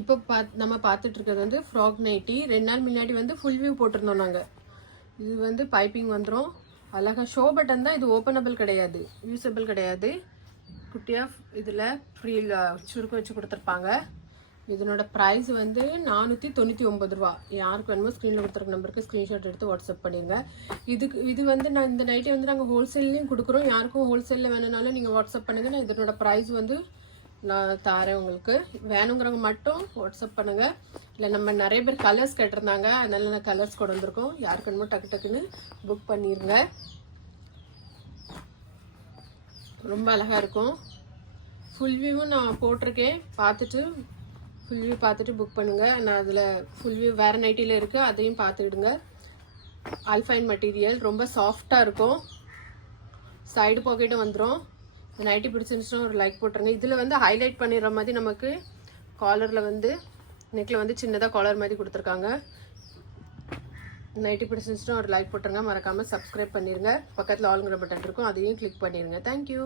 இப்போ நம்ம பார்த்துட்டு இருக்கிறது வந்து ஃப்ராக் நைட்டி. 2 நாள் முன்னாடி வந்து ஃபுல் வியூ போட்டிருந்தோம் நாங்கள். இது வந்து பைப்பிங் வந்துடும். அழகாக ஷோ பட்டன் தான். இது ஓப்பனபிள் கிடையாது, யூஸபிள் கிடையாது. குட்டியாக இதில் ஃப்ரீ சுருக்கு வச்சு கொடுத்துருப்பாங்க. இதனோட ப்ரைஸ் வந்து 499 ரூபா. யாருக்கு வேணுமோ ஸ்க்ரீனில் கொடுத்துருக்க நம்பருக்கு ஸ்க்ரீன்ஷாட் எடுத்து வாட்ஸ்அப் பண்ணிடுங்க. இது வந்து நான் இந்த நைட்டை வந்து நாங்கள் ஹோல்சேல்லையும் கொடுக்குறோம். யாருக்கும் ஹோல்சேலில் வேணும்னாலும் நீங்கள் வாட்ஸ்அப் பண்ணுங்கள். நான் இதனோட ப்ரைஸ் வந்து நான் தாரேன். உங்களுக்கு வேணுங்கிறவங்க மட்டும் வாட்ஸ்அப் பண்ணுங்கள். இல்லை நம்ம நிறைய பேர் கலர்ஸ் கேட்டிருந்தாங்க, அதனால நான் கலர்ஸ் கொண்டு வந்திருக்கோம். யாருக்கு வேணுமோ டக்கு டக்குன்னு புக் பண்ணிடுங்க. ரொம்ப அழகாக இருக்கும். ஃபுல் வியூவும் நான் போட்டிருக்கேன், பார்த்துட்டு ஃபுல் வியூ பார்த்துட்டு புக் பண்ணுங்கள். நான் அதில் ஃபுல் வியூ வேறு நைட்டியில் இருக்குது, அதையும் பார்த்துடுங்க. ஆல்ஃபைன் மெட்டீரியல், ரொம்ப சாஃப்டாக இருக்கும். சைடு பாக்கெட்டும் வந்துடும். இந்த நைட்டி பிடிச்சிருந்துச்சுன்னா ஒரு லைக் போட்டுருங்க. இதில் வந்து ஹைலைட் பண்ணிடுற மாதிரி நமக்கு காலரில் வந்து நெக்கில் வந்து சின்னதாக காலர் மாதிரி கொடுத்துருக்காங்க. நைட்டி பிடிச்சிருந்துச்சுன்னா ஒரு லைக் போட்டுருங்க. மறக்காமல் சப்ஸ்கிரைப் பண்ணிடுங்க. பக்கத்தில் ஆளுங்கிற பட்டன் இருக்கும், அதையும் கிளிக் பண்ணிடுங்க. தேங்க்யூ.